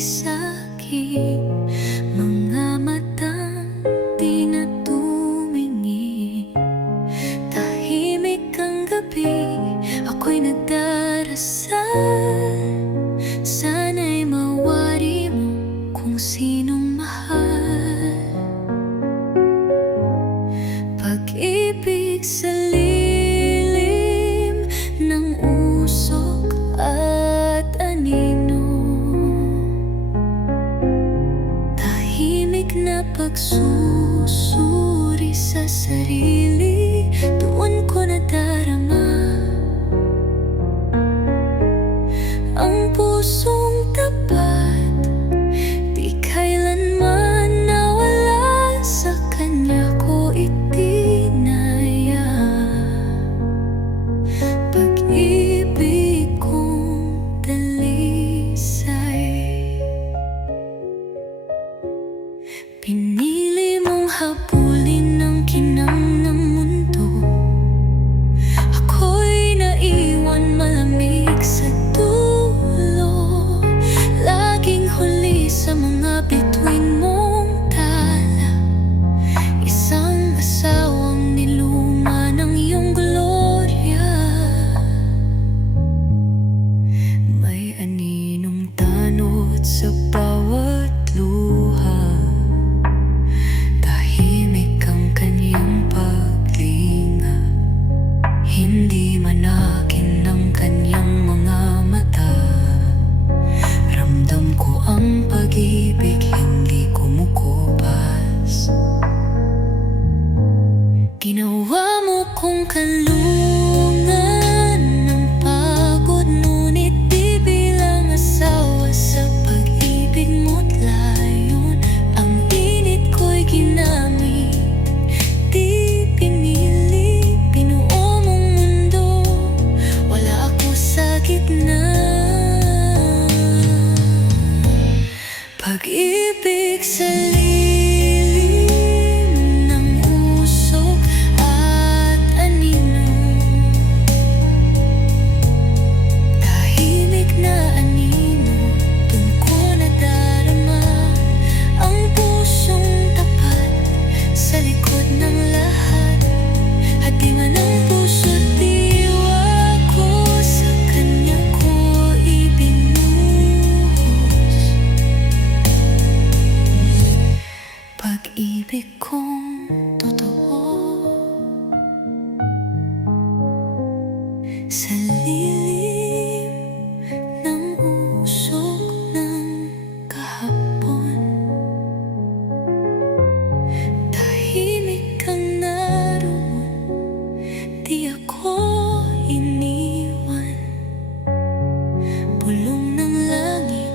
sakit, mga matang di na tumingin. Tahimik ang gabi, ako'y nagdarasal. Sana'y mawari mo kung sinong mahal. Pag-ibig sa lilim ng usok at anino, tahimik na pagsusuri sa sarili, doon ko nadarama ang pusong tapat, di kailanman nawala, sa kanya ko itinaya. Pag-ibig kong dalisay, pinili mong habulin ang kinang ng mundo. Ako'y naiwan malamig sa dulo, laging huli sa mga bituin mong tala. Isang asawang niluma ng iyong glorya, may aninong tanod sa bawat luha. Tahimik ang kanyang paglinga, hindi manakin ng kanyang mga mata. Ramdam ko ang pag-ibig, hindi kumukupas. Ginawa mo kong kalungan ng pagod, ngunit di bilang asawa sa pag-ibig mo't layon. Ang init ko'y ginamit, di pinili, binuo mong mundo, wala ako sa gitna. Pag-ibig sa lilim ng usok at anino, tahimik na anino, doon ko nadarama ang pusong tapat sa likod ng lahat. Hati man ang puso't diwa ko, sa kanya ko ibinuhos. Pag-ibig kong totoo, sa lilim ng usok ng kahapon. Tahimik kang naroon, di ako iniwan. Bulong ng langit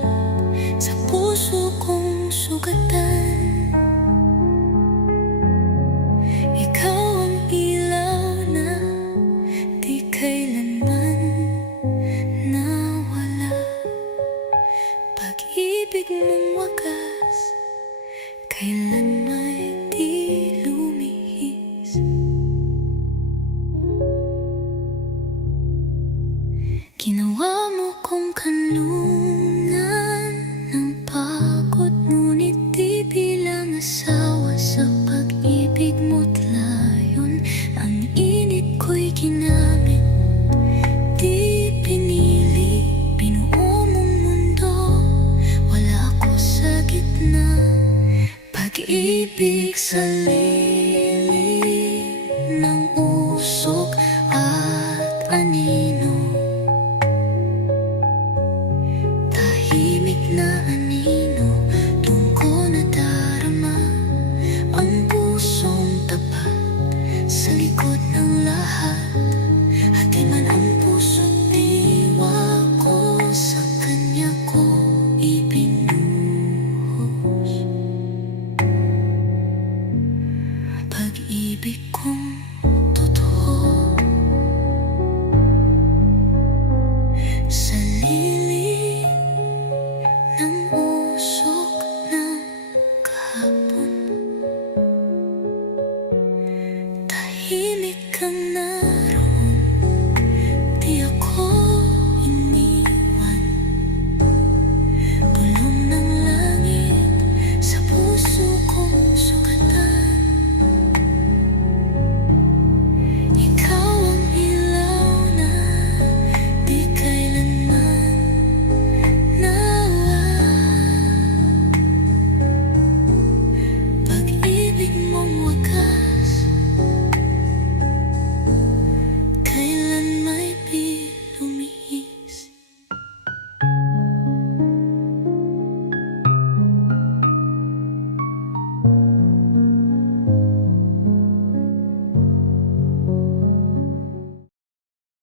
sa puso kong sugatan. Ikaw ang ilaw na di kailanman nawala. Pag-ibig mong wagas, kailan may di lumihis. Ginawa mo kong kanlungan ng pagod, ngunit di bilang asawa sa pag-ibig mo't layon. Ang init ko'y ginamit, di pinili, binuo mong mundo, wala ako sa gitna. Pag-ibig sa